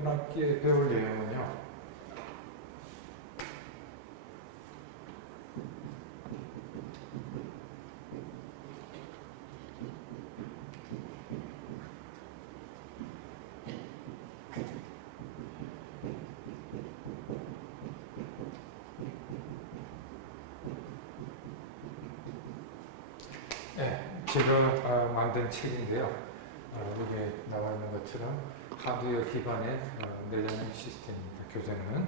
이번 학기에 배울 내용은요. 제가 만든 책인데요. 여기에 나와 있는 것처럼 하드웨어 기반의 내장형 시스템입니다. 교재는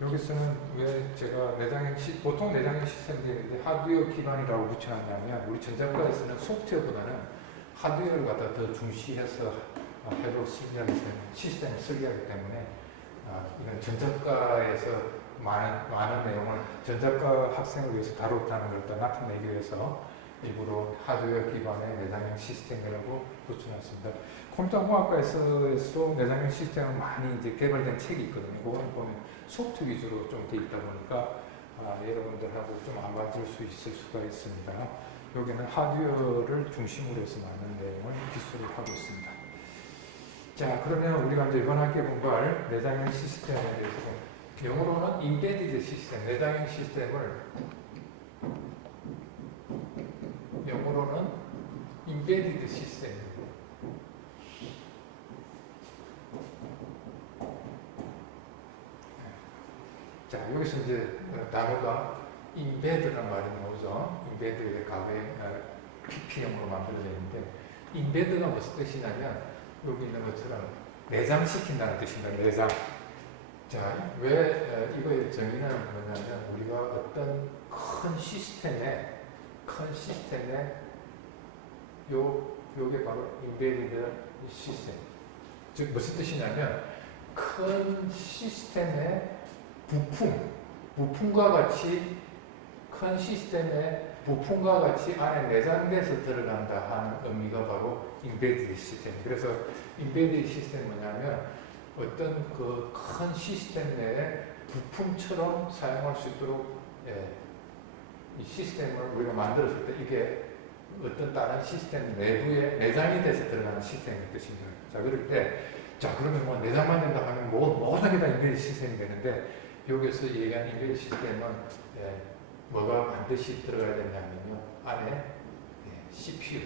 여기서는 왜 제가 보통 내장형 시스템인데 하드웨어 기반이라고 붙여놨냐면 우리 전자과에서는 소프트웨어보다는 하드웨어를 갖다 더 중시해서 해로 설계하기 때문에 시스템을 설계하기 때문에 이건 전자과에서 많은 내용을 전자과 학생을 위해서 다뤘다는 걸 또 나타내기 위해서 일부러 하드웨어 기반의 내장형 시스템이라고 붙여놨습니다. 컴퓨터공학과에서도 내장형 시스템은 많이 이제 개발된 책이 있거든요. 그거는 보면 소프트 위주로 좀 돼 있다 보니까 여러분들하고 좀 안 맞을 수 있을 수가 있습니다. 여기는 하드웨어를 중심으로 해서 많은 내용을 기술을 하고 있습니다. 자, 그러면 우리가 이제 이번 학기에 공부할 내장형 시스템에 대해서 영어로는 인베디드 시스템, 내장형 시스템을 영어로는 인베디드 시스템입니다. 자, 여기서 이제 단어가 인베드라는 말이 나오죠. 인베드의 과거에 PP형으로 만들어져 있는데 인베드가 무슨 뜻이냐면 여기 있는 것처럼 내장시킨다는 뜻입니다. 내장. 자, 왜 이거의 정의는 뭐냐면 우리가 어떤 큰 시스템에 요게 바로 인베디드 시스템. 즉 무슨 뜻이냐면 큰 시스템의 부품과 같이 큰 시스템의 부품과 같이 안에 내장돼서 들어간다 하는 의미가 바로 인베디드 시스템. 그래서 인베디드 시스템이 뭐냐면 어떤 그 큰 시스템 내에 부품처럼 사용할 수 있도록 이 시스템을 우리가 만들었을 때 이게 어떤 다른 시스템 내부에 내장이 돼서 들어가는 시스템의 뜻입니다. 자, 그럴 때, 자, 그러면 뭐 내장만 된다 하면 모든 게 다 인베디드 시스템이 되는데 여기서 얘기한 인베디드 시스템은 뭐가 반드시 들어가야 되냐면요. 안에 CPU,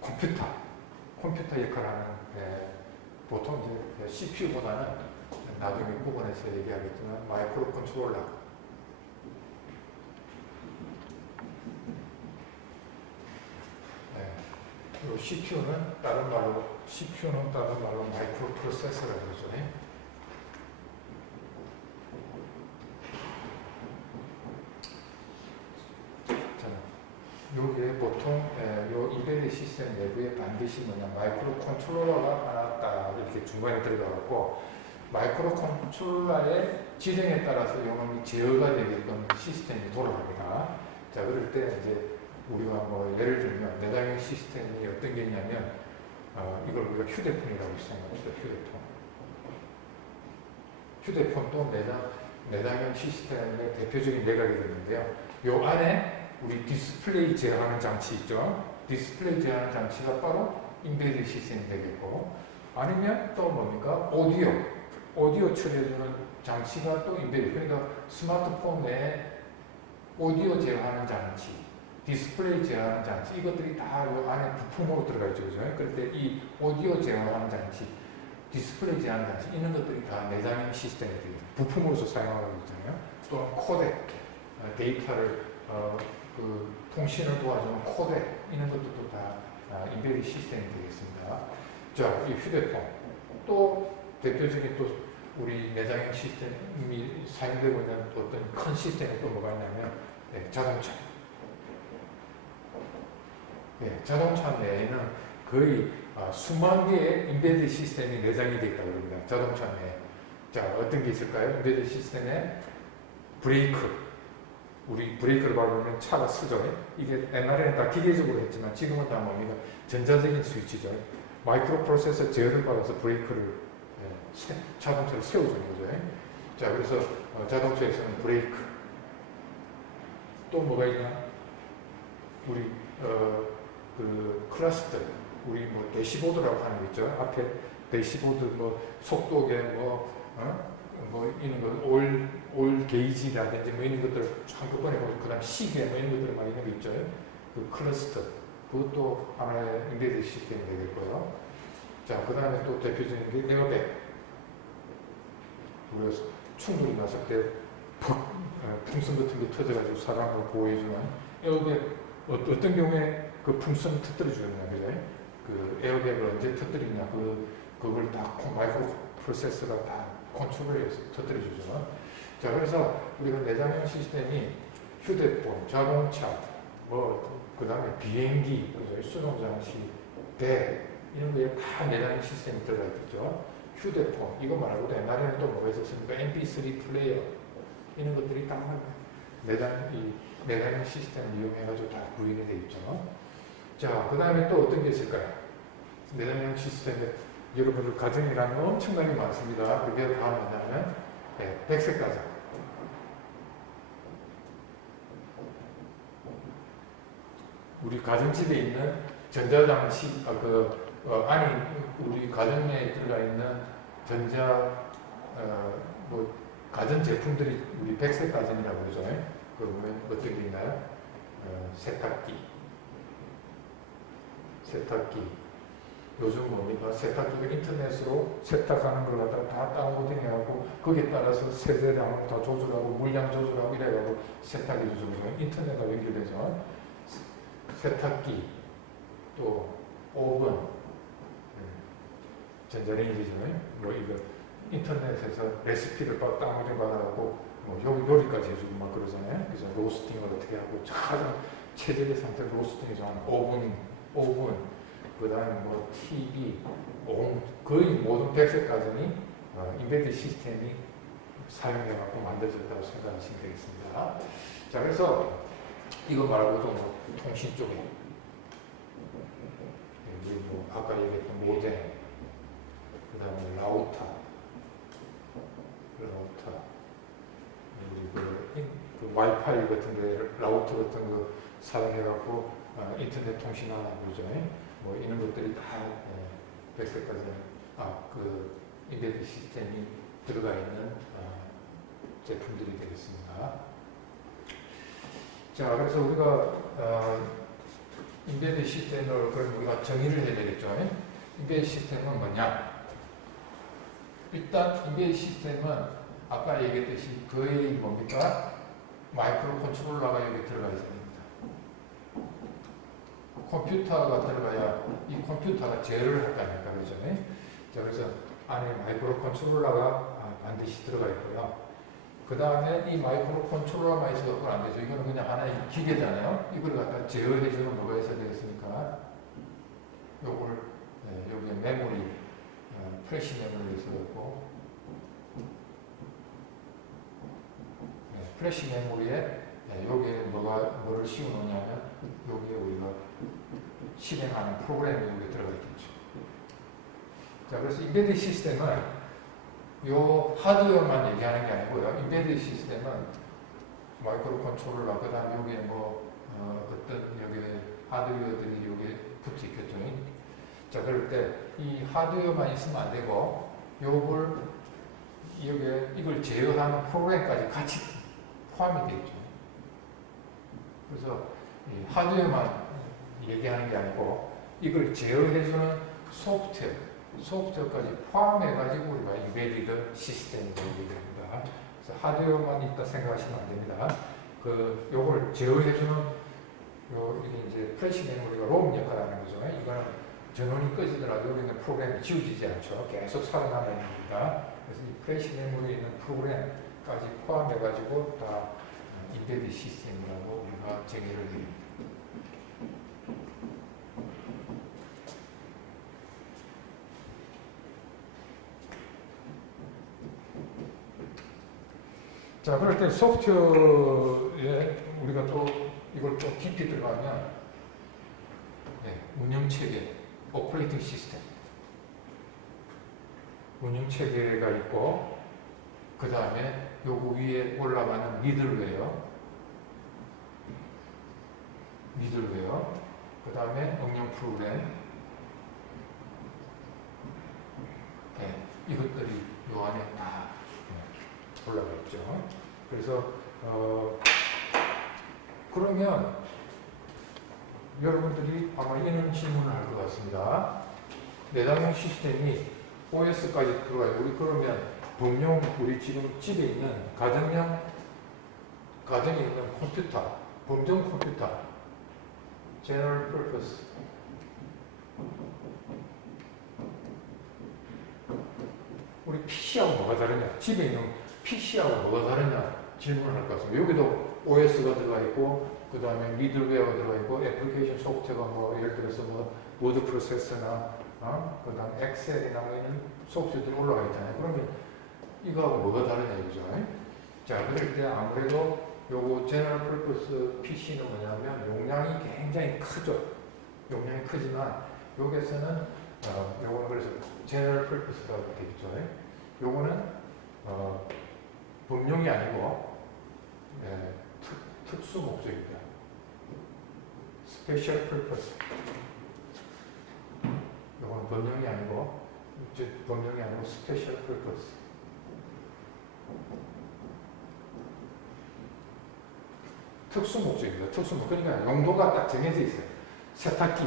컴퓨터 역할을 하는 보통 이제 CPU보다는 나중에 부분에서 얘기하겠지만 마이크로 컨트롤러. 그리고 CPU는 다른 말로 마이크로 프로세서라고 그러죠. 여기에 보통 요 인베디드 시스템 내부에 반드시 마이크로 컨트롤러가 하나 딱 이렇게 중간에 들어가고 마이크로 컨트롤러의 지령에 따라서 요놈이 제어가 되게끔 시스템이 돌아갑니다. 자, 그럴 때 이제 우리가 뭐 예를 들면 내장형 시스템이 어떤 게 있냐면 이걸 우리가 휴대폰이라고 생각합시다. 휴대폰도 내장형 시스템의 대표적인 내각이 있는데요. 요 안에 우리 디스플레이 제어하는 장치 있죠. 디스플레이 제어하는 장치가 바로 인베디드 시스템이 되겠고 아니면 또 뭡니까? 오디오 처리해주는 장치가 또 인베디드. 그러니까 스마트폰 내에 오디오 제어하는 장치, 디스플레이 제어하는 장치 이것들이 다 이 안에 부품으로 들어가 있죠. 그죠? 그럴 때 이 오디오 제어하는 장치, 디스플레이 제어하는 장치 이런 것들이 다 내장형 시스템이 되겠죠. 부품으로서 사용하고 있잖아요. 또는 코덱, 데이터를 그 통신을 도와주는 코덱 이런 것들도 다 인베디드 시스템이 되겠습니다. 자, 이 휴대폰 또 대표적인 또 우리 내장형 시스템이 사용되고 있는 어떤 큰 시스템이 또 뭐가 있냐면 자동차. 자동차 내에는 거의 수만 개의 인베디드 시스템이 내장이 되어 있다고 합니다. 자동차 내에. 자, 어떤 게 있을까요? 인베디드 시스템에 브레이크. 우리 브레이크를 밟으면 차가 쓰죠. 이게 옛날에는 다 기계적으로 했지만 지금은 다 뭡니까? 전자적인 스위치죠. 마이크로 프로세서 제어를 받아서 브레이크를 자동차를 세워주는 거죠. 자, 그래서 자동차에서는 브레이크. 또 뭐가 있나? 우리 그 클러스터, 우리 뭐 대시보드라고 하는 거 있죠. 앞에 대시보드 뭐 속도계 뭐 이런 올 게이지라든지 뭐 이런 것들 한꺼번에 보고 그다음 시계 뭐 이런 것들 막 이런 거 있죠. 그 클러스터 그것도 하나의 인베디드 시스템이 되겠고요. 자, 그 다음에 또 대표적인 게 에어백. 우리가 충돌이 났을 때 풍선 같은 게 터져가지고 사람을 보호해주는 에어백. 어떤 경우에 그 풍선을 터뜨려주느냐, 그죠? 그 에어백을 언제 터뜨리냐, 그걸 다 마이크로 프로세서가 다 컨트롤해서 터뜨려주죠. 자, 그래서 우리가 내장형 시스템이 휴대폰, 자동차, 그 다음에 비행기, 그죠? 수송장치, 배, 이런 거에 다 내장형 시스템이 들어가 있겠죠. 휴대폰, 이거 말고도 옛날에는 또 뭐가 있었습니까? MP3 플레이어, 이런 것들이 다 내장형 시스템을 이용해가지고 다 구현이 되어 있죠. 자, 그 다음에 또 어떤 게 있을까요? 내장형 시스템에 여러분들 가정에 가면 엄청나게 많습니다. 그게 다 뭐냐면, 백색 가정. 우리 가정집에 있는 전자장치, 우리 가정에 들어가 있는 가전제품들이 우리 백색 가전이라고 그러죠. 그러면 어떤 게 있나요? 세탁기. 요즘 뭡니까? 세탁기가 인터넷으로 세탁하는 걸 갖다가 다 다운로딩 해갖고 거기에 따라서 세제량을 다 조절하고 물량 조절하고 이래가지고 세탁기 조절하고 인터넷과 연결되죠. 세탁기, 또 오븐, 전자레인지죠. 뭐 이거 인터넷에서 레시피를 다운로딩 받아갖고 요리까지 해주고 막 그러잖아요. 그래서 로스팅을 어떻게 하고 가장 최적의 상태로 로스팅해서 하는 오븐, 그 다음에 뭐 TV, 거의 모든 백색 가전이 인베디드 시스템이 사용해갖고 만들어졌다고 생각하시면 되겠습니다. 자, 그래서 이거 말고도 뭐 통신 쪽에 아까 얘기했던 모뎀, 그 다음에 라우터, 그 와이파이 같은 데 라우터 같은 거 사용해갖고 인터넷 통신하는 거죠. 뭐 이런 것들이 다 백색까지 그 인베디드 시스템이 들어가 있는 제품들이 되겠습니다. 자, 그래서 우리가 인베디드 시스템을 그럼 우리가 정의를 해야 되겠죠. 인베디드 시스템은 뭐냐? 일단 인베디드 시스템은 아까 얘기했듯이 거의 뭡니까? 마이크로 컨트롤러가 여기 들어가 있습니다. 컴퓨터가 들어가야 이 컴퓨터가 제어를 할 거 아닙니까? 그죠? 자, 그래서 안에 마이크로 컨트롤러가 반드시 들어가 있고요. 그 다음에 이 마이크로 컨트롤러만 있어도 그건 안 되죠. 이거는 그냥 하나의 기계잖아요. 이걸 갖다 제어해주는 뭐가 있어야 되겠습니까? 요걸, 여기에 메모리, 플래시 메모리 있어갖고, 플래시 메모리에 여기에 뭐를 씌워놓냐면 여기에 우리가 실행하는 프로그램이 여기 들어가 있겠죠. 자, 그래서 인베디드 시스템은 요 하드웨어만 얘기하는 게 아니고요. 인베디드 시스템은 마이크로 컨트롤러, 그 다음에 여기에 어떤 여기 하드웨어들이 여기에 붙어 있겠죠. 자, 그럴 때 이 하드웨어만 있으면 안 되고 이걸 제어하는 프로그램까지 같이 포함이 되어 있죠. 그래서 이 하드웨어만 얘기하는 게 아니고 이걸 제어해주는 소프트웨어까지 포함해가지고 우리가 인베디드 시스템이 되게 됩니다. 그래서 하드웨어만 있다 생각하시면 안 됩니다. 요걸 제어해주는 이게 이제 플래시 메모리가 롬 역할을 하는 거죠. 이거는 전원이 꺼지더라도 여기는 프로그램이 지워지지 않죠. 계속 살아남아야 됩니다. 그래서 이 플래시 메모리에 있는 프로그램까지 포함해가지고 다 인베디드 시스템이라고 우리가 정의를 드립니다. 자, 그럴 때 소프트웨어에 우리가 또 이걸 또 깊이 들어가면 운영체계, 오퍼레이팅 시스템, 운영체계가 있고 그 다음에 요거 위에 올라가는 미들웨어, 그 다음에 응용 프로그램, 이것들이 요 안에 다 올라가 있죠. 그래서 그러면 여러분들이 아마 이런 질문을 할 것 같습니다. 내장형 시스템이 OS까지 들어가요. 우리 그러면 범용, 우리 지금 집에 있는 가정에 있는 컴퓨터, 범용 컴퓨터, General Purpose, 우리 PC하고 뭐가 다르냐? 집에 있는 PC하고 뭐가 다르냐? 질문을 할 것 같습니다. 여기도 OS가 들어가 있고, 그 다음에 미들웨어가 들어가 있고, 애플리케이션 소프트웨어가 뭐, 예를 들어서 뭐, 워드 프로세서나, 그 다음 엑셀이나 뭐 이런 소프트웨어들이 올라가 있잖아요. 그러면 이거하고 뭐가 다르냐, 이거죠. 자, 그럴 때 아무래도 요거 제너럴 퍼포스 PC는 뭐냐면 용량이 굉장히 크죠. 용량이 크지만, 여기서는, 요거는 그래서 제너럴 퍼포스라고 되겠죠. 요거는, 범용이 아니고, 특수 목적이다. 스페셜 퍼포스. 이건 범용이 아니고, 범용이 아니고 스페셜 퍼포스. 특수 목적입니다. 특수 목적. 그러니까 용도가 딱 정해져 있어요. 세탁기.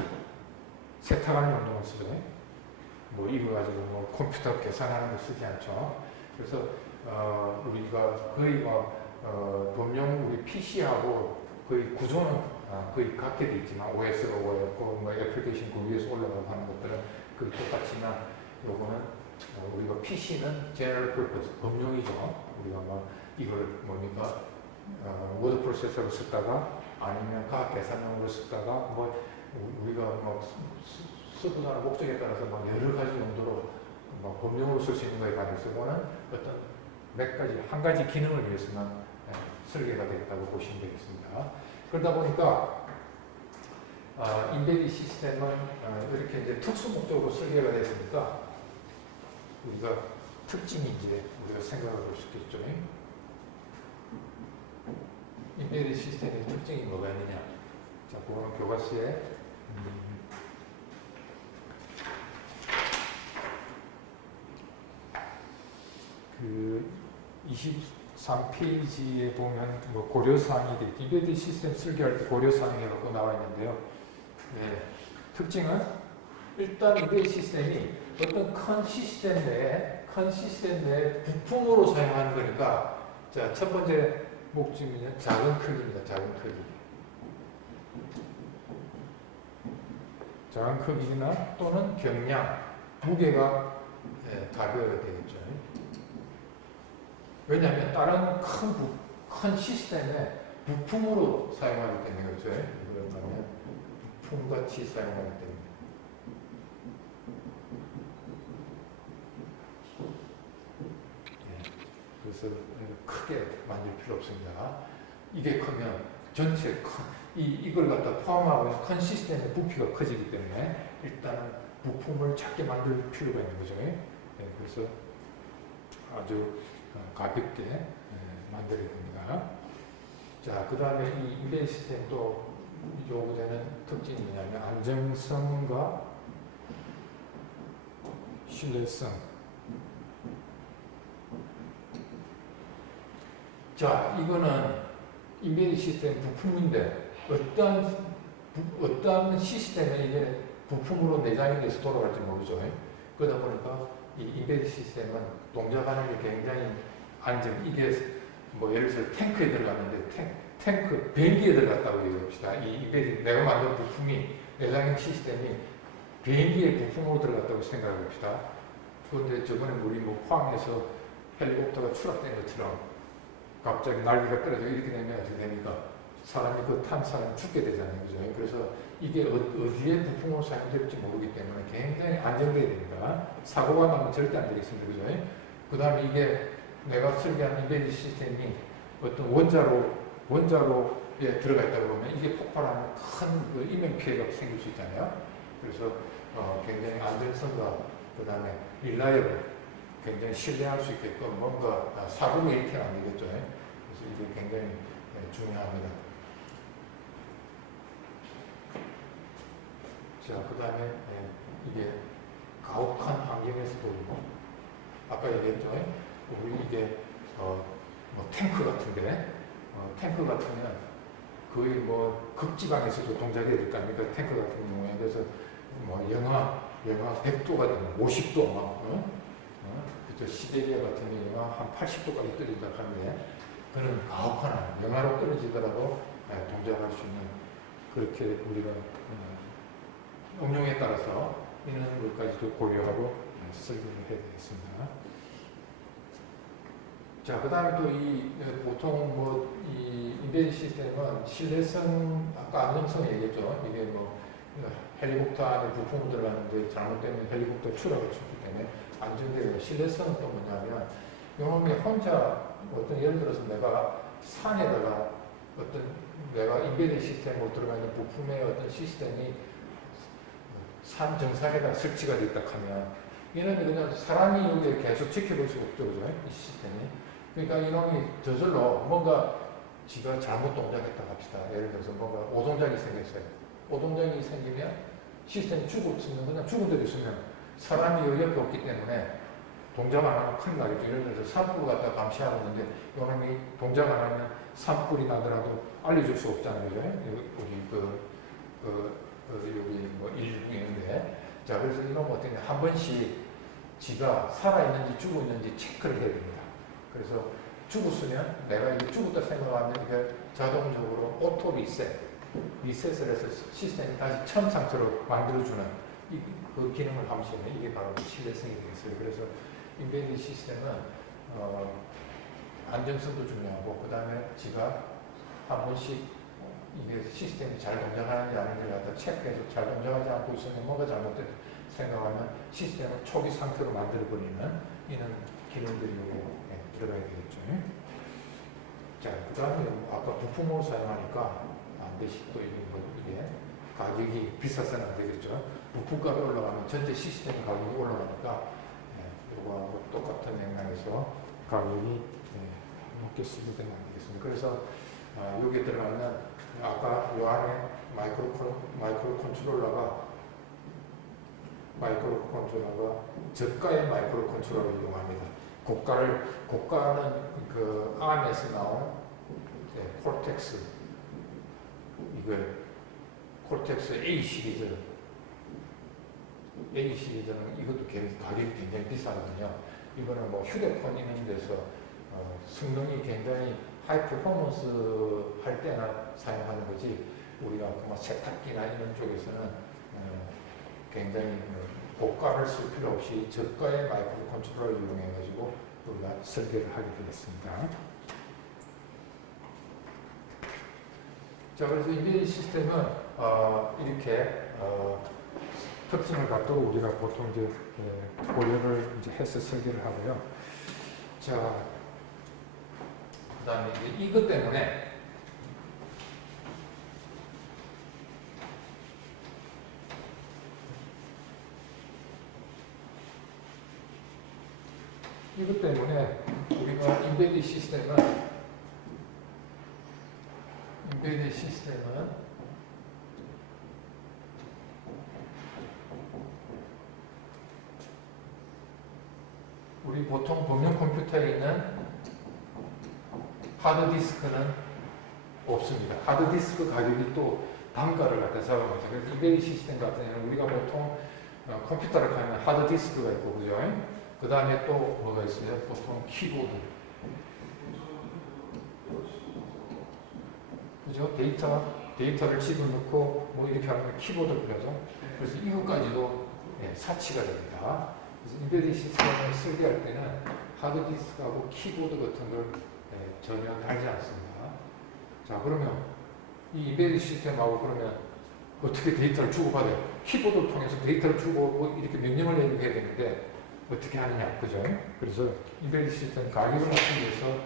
세탁하는 용도만 쓰죠. 뭐 이거 가지고 뭐 컴퓨터 계산하는 거 쓰지 않죠. 그래서 우리가 거의 뭐 범용 우리 PC하고 거의 구조는 거의 같게 돼 있지만 OS가 오고 뭐 애플리케이션 그 위에서 올라가고 하는 것들은 거의 똑같지만 요거는 우리가 PC는 General Purpose 범용이죠. 우리가 뭐 이걸 뭡니까 워드 프로세서로 썼다가 아니면 과학 계산용으로 썼다가 뭐 우리가 뭐 쓰고자 하는 목적에 따라서 뭐 여러 가지 용도로 뭐 범용으로 쓸 수 있는 거에 관해서 이거는 어떤 몇 가지 한 가지 기능을 위해서만 설계가 되었다고 보시면 되겠습니다. 그러다 보니까 인베디 시스템은 이렇게 이제 특수 목적으로 설계가 됐으니까 우리가 특징이 이제 우리가 생각해 볼 수 있겠죠. 인베디 시스템의 특징이 뭐가 있느냐? 자, 그거는 교과서에 그 23페이지에 보면 뭐 고려사항이 돼 있죠. 인베디 시스템 설계할 때 고려사항이라고 나와 있는데요. 네. 특징은 일단 인베디 시스템이 어떤 큰 시스템 내에 부품으로 사용하는 거니까 자, 첫 번째 목적은 작은 크기입니다. 작은 크기. 작은 크기나 또는 경량, 무게가 가벼워야 되겠죠. 왜냐하면 다른 큰 시스템에 부품으로 사용하기 때문에 그렇죠. 그러면 부품같이 사용하기 때문에. 그래서 크게 만들 필요 없습니다. 이게 크면 전체 이걸 갖다 포함하고 있는 큰 시스템의 부피가 커지기 때문에 일단은 부품을 작게 만들 필요가 있는 거죠. 그래서 아주 가볍게 만들어야 됩니다. 자, 그 다음에 이 인베디 시스템 또 요구되는 특징이 뭐냐면 안정성과 신뢰성. 자, 이거는 인베디 시스템 부품인데 어떤 시스템에 이게 부품으로 내장이 돼서 돌아갈지 모르죠. 그러다 보니까 이 인베디 시스템은 동작하는 게 굉장히 이게 뭐 예를 들어서 탱크에 들어갔는데 탱크 비행기에 들어갔다고 얘기합시다. 이 인베디 내가 만든 부품이 내장형 시스템이 비행기의 부품으로 들어갔다고 생각합시다. 그런데 저번에 우리 뭐 포항에서 헬리콥터가 추락된 것처럼 갑자기 날개가 떨어져 이렇게 되면 어떻게 됩니까? 사람이 그 탄 사람이 죽게 되잖아요. 그죠? 그래서 이게 어디에 부품으로 사용될지 모르기 때문에 굉장히 안정돼야 됩니다. 사고가 나면 절대 안 되겠습니다. 그죠? 그 다음에 이게 내가 설계한 인베디 시스템이 어떤 원자로에 들어가 있다 그러면 이게 폭발하면 큰 인명피해가 생길 수 있잖아요. 그래서 굉장히 안전성과 그 다음에 릴라이블 굉장히 신뢰할 수 있게끔 뭔가 사고가 일으키면 안 되겠죠. 그래서 이게 굉장히 중요합니다. 자, 그 다음에 이게 가혹한 환경에서도 아까 얘기했죠. 우리 이게 뭐 탱크 같은데 탱크 같으면 거의 뭐 극지방에서도 동작이 될 거 아닙니까? 탱크 같은 경우에. 그래서 뭐 영하 100도가 되면 50도 막 그죠? 시베리아 같은 경우는 한 80도까지 떨어진다 하는데 그는 가혹한 영하로 떨어지더라도 동작할 수 있는 그렇게 우리가 응용에 따라서 이런 것까지도 고려하고 설계를 해야 되겠습니다. 자, 그 다음에 또 보통 이 인베디드 시스템은 신뢰성, 아까 안정성 얘기했죠. 이게 뭐 헬리콥터 안에 부품이 들어가는데 잘못되면 헬리콥터 추락을 줬기 때문에 안전되고 신뢰성은 또 뭐냐면 이놈이 혼자 어떤 예를 들어서 내가 산에다가 내가 인베디드 시스템으로 들어가 있는 부품의 어떤 시스템이 산 정상에다 설치가 됐다 하면 이놈이 그냥 사람이 여기에 계속 지켜볼 수가 없죠. 그죠? 이 시스템이. 그러니까 이놈이 저절로 뭔가 지가 잘못 동작했다 합시다. 예를 들어서 뭔가 오동작이 생겼어요. 오동작이 생기면 시스템이 죽었으면 그냥 죽은 대로 있으면 사람이 여기 옆에 없기 때문에 동작 안 하면 큰일 나겠죠. 예를 들어서 산불 갖다 감시하고 있는데 이놈이 동작 안 하면 산불이 나더라도 알려줄 수 없잖아요. 그죠? 우리 여기 뭐 일중에 자, 그래서 이놈은 어떻게 한 번씩 지가 살아있는지 죽어있는지 체크를 해야 됩니다. 그래서 죽었으면 내가 이게 죽었다 생각하면 이게 자동적으로 오토 리셋을 해서 시스템이 다시 처음 상태로 만들어주는 그 기능을 함수하면 이게 바로 신뢰성이 되겠어요. 그래서 인베디드 시스템은 안정성도 중요하고 그 다음에 지가 한 번씩 이게 시스템이 잘 동작하는지 아닌지 갖다 체크해서 잘 동작하지 않고 있으면 뭔가 잘못됐다 생각하면 시스템을 초기 상태로 만들어버리는 이런 기능들이 들어가야 되겠죠. 자, 그 다음에 아까 부품으로 사용하니까 안 되시 또 이게 가격이 비싸서는 안 되겠죠. 부품값이 올라가면 전체 시스템 가격이 올라가니까 이거하고 똑같은 맥락에서 가격이 높게 쓰게 되면 안 되겠습니다. 그래서 여기에 들어가는 아까 요 안에 마이크로 컨트롤러가 저가의 마이크로 컨트롤러를 이용합니다. 고가는 그 ARM에서 나온 콜텍스 콜텍스 A 시리즈는 이것도 가격이 굉장히 비싸거든요. 이거는 뭐 휴대폰 있는 데서 성능이 굉장히 하이 퍼포먼스 할 때나 사용하는 거지 우리가 뭐 세탁기나 이런 쪽에서는 굉장히 고가를 쓸 필요 없이 저가의 마이크로 컨트롤러를 이용해 가지고 우리가 설계를 하게 되겠습니다. 자, 그래서 인베디드 시스템은 이렇게 특징을 갖도록 우리가 보통 이제 고려를 이제 해서 설계를 하고요. 자, 그다음에 이제 이것 때문에 우리가 인베디드 시스템은 우리 보통 범용 컴퓨터에 있는 하드디스크는 없습니다. 하드디스크 가격이 또 단가를 갖다 잡아가면서 그래서 인베디드 시스템 같은 경우는 우리가 보통 컴퓨터를 하면 하드디스크가 있고 그죠? 그 다음에 또 뭐가 있어요? 보통 키보드. 그죠? 데이터를 집어넣고 뭐 이렇게 하면 키보드를 필요하죠. 그래서 이것까지도 사치가 됩니다. 그래서 인베디드 시스템을 설계할 때는 하드디스크하고 키보드 같은 걸 전혀 달지 않습니다. 자, 그러면 이 인베디드 시스템하고 그러면 어떻게 데이터를 주고받아요? 키보드를 통해서 데이터를 주고 이렇게 명령을 해야 되는데 어떻게 하느냐, 그죠? 그래서 인베디드 시스템 가격을 맞추기 위해서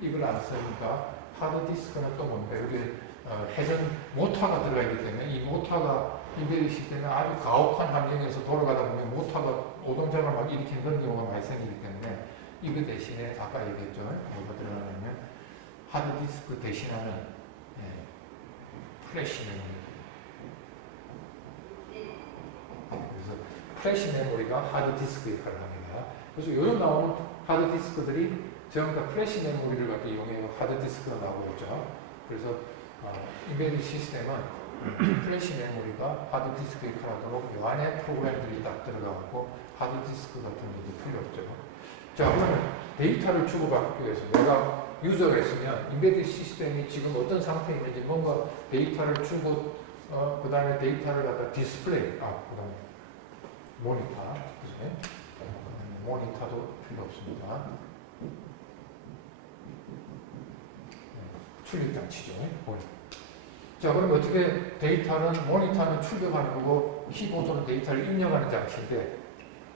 이걸 안 쓰니까 하드디스크는 또 뭡니까? 여기 회전 모터가 들어가 있기 때문에 이 모터가 인베디드 시스템은 아주 가혹한 환경에서 돌아가다 보면 모터가 오동작을 막 일으키는 그런 경우가 많이 생기기 때문에 이거 대신에 아까 얘기했죠. 뭐가 들어가냐면 하드디스크 대신하는 플래시 메모리. 그래서 플래시 메모리가 하드디스크 역할을 합니다. 그래서 요즘 나오는 하드디스크들이 전부 다 플래시 메모리를 갖다 이용해서 하드디스크가 나오고 있죠. 그래서 인베디드 시스템은 플래시 메모리가 하드디스크에 깔아도록 요 안에 프로그램들이 딱 들어가고 하드디스크 같은 게 필요 없죠. 자, 그러면 데이터를 주고받기 위해서 내가 유저가 있으면 인베디드 시스템이 지금 어떤 상태에 있는지 뭔가 데이터를 주고 그 다음에 데이터를 갖다 디스플레이, 그 다음에 모니터, 그죠? 모니터도 필요 없습니다. 출력장치죠. 자, 그럼 어떻게 데이터는, 모니터는 출력하는 거고, 키보드는 데이터를 입력하는 장치인데,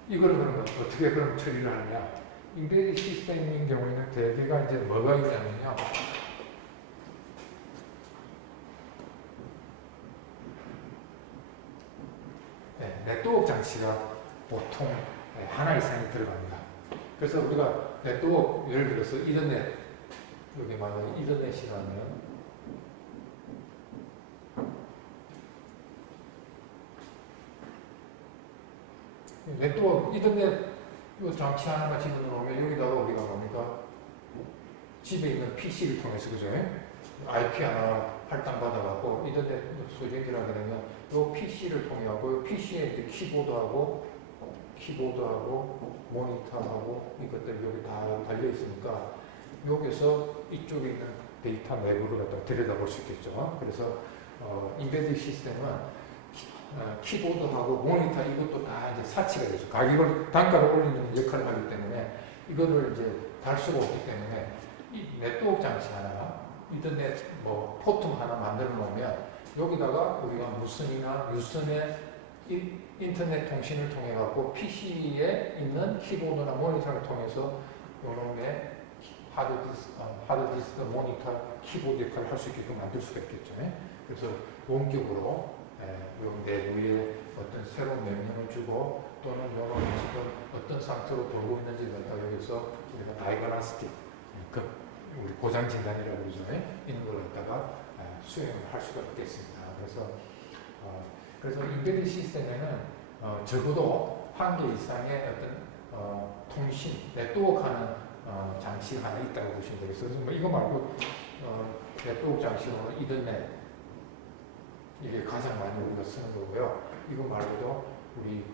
이거를 그러면 어떻게 그럼 처리를 하느냐? 인베디드 시스템인 경우에는 대개가 이제 뭐가 있냐면요. 네, 네트워크 장치가 보통 하나 이상이 들어갑니다. 그래서 우리가 네트워크, 예를 들어서 이더넷, 여기 만약에 이더넷이라면, 네트워크, 이더넷 이 장치 하나만 집어넣으면 여기다가 우리가 뭡니까? 집에 있는 PC를 통해서, 그죠? IP 하나 할당받아갖고 이더넷 소재기라 그러면 이 PC를 통해하고 PC에 이제 키보드하고 모니터하고 이것들 여기 다 달려 있으니까 여기서 이쪽에 있는 데이터 내부를 갖다 들여다볼 수 있겠죠. 그래서 인베디드 시스템은 키보드하고 모니터 이것도 다 이제 사치가 되죠. 가격을 단가를 올리는 역할을 하기 때문에 이거를 이제 달 수가 없기 때문에 이 네트워크 장치 하나, 인터넷 뭐 포트 하나 만들어 놓으면 여기다가 우리가 무선이나 유선의 인터넷 통신을 통해 갖고 PC에 있는 키보드나 모니터를 통해서 요놈의 하드디스크, 모니터, 키보드 역할을 할 수 있게끔 만들 수가 있겠죠. 그래서 원격으로 요 내부에 어떤 새로운 명령을 주고 또는 요놈이 지금 어떤 상태로 돌고 있는지를 갖다 여기서 우리가 다이거나스틱, 우리 고장 진단이라고 그러죠. 이런 걸 갖다가 수행을 할 수가 있겠습니다. 그래서 인베디드 시스템에는 적어도 한 개 이상의 어떤 통신, 네트워크하는 장치가 하나 있다고 보시면 되겠어요. 그래서 뭐 이거 말고 네트워크 장치로는 이더넷, 이게 가장 많이 우리가 쓰는 거고요. 이거 말고도 우리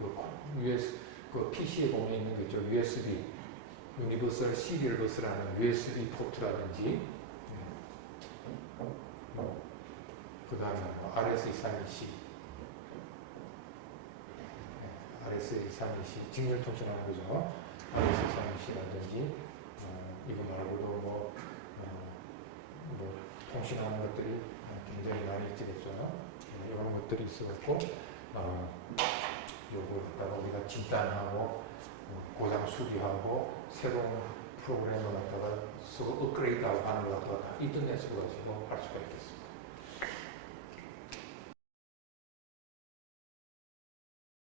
그 PC에 보면 있는 게 있죠. USB, 유니버설 시리얼 버스라는 USB 포트라든지, 그 다음에 RS232C, RS232C, 직렬 통신하는 거죠. RS232C라든지, 이거 말고도 뭐 통신하는 것들이 굉장히 많이 있겠죠. 이런 것들이 있어갖고, 요거 갖다가 우리가 진단하고, 고장 수리하고, 새로운 프로그램을 갖다가 업그레이드하고 하는 것 갖다가 다 인터넷으로 가지고 할 수가 있겠습니다.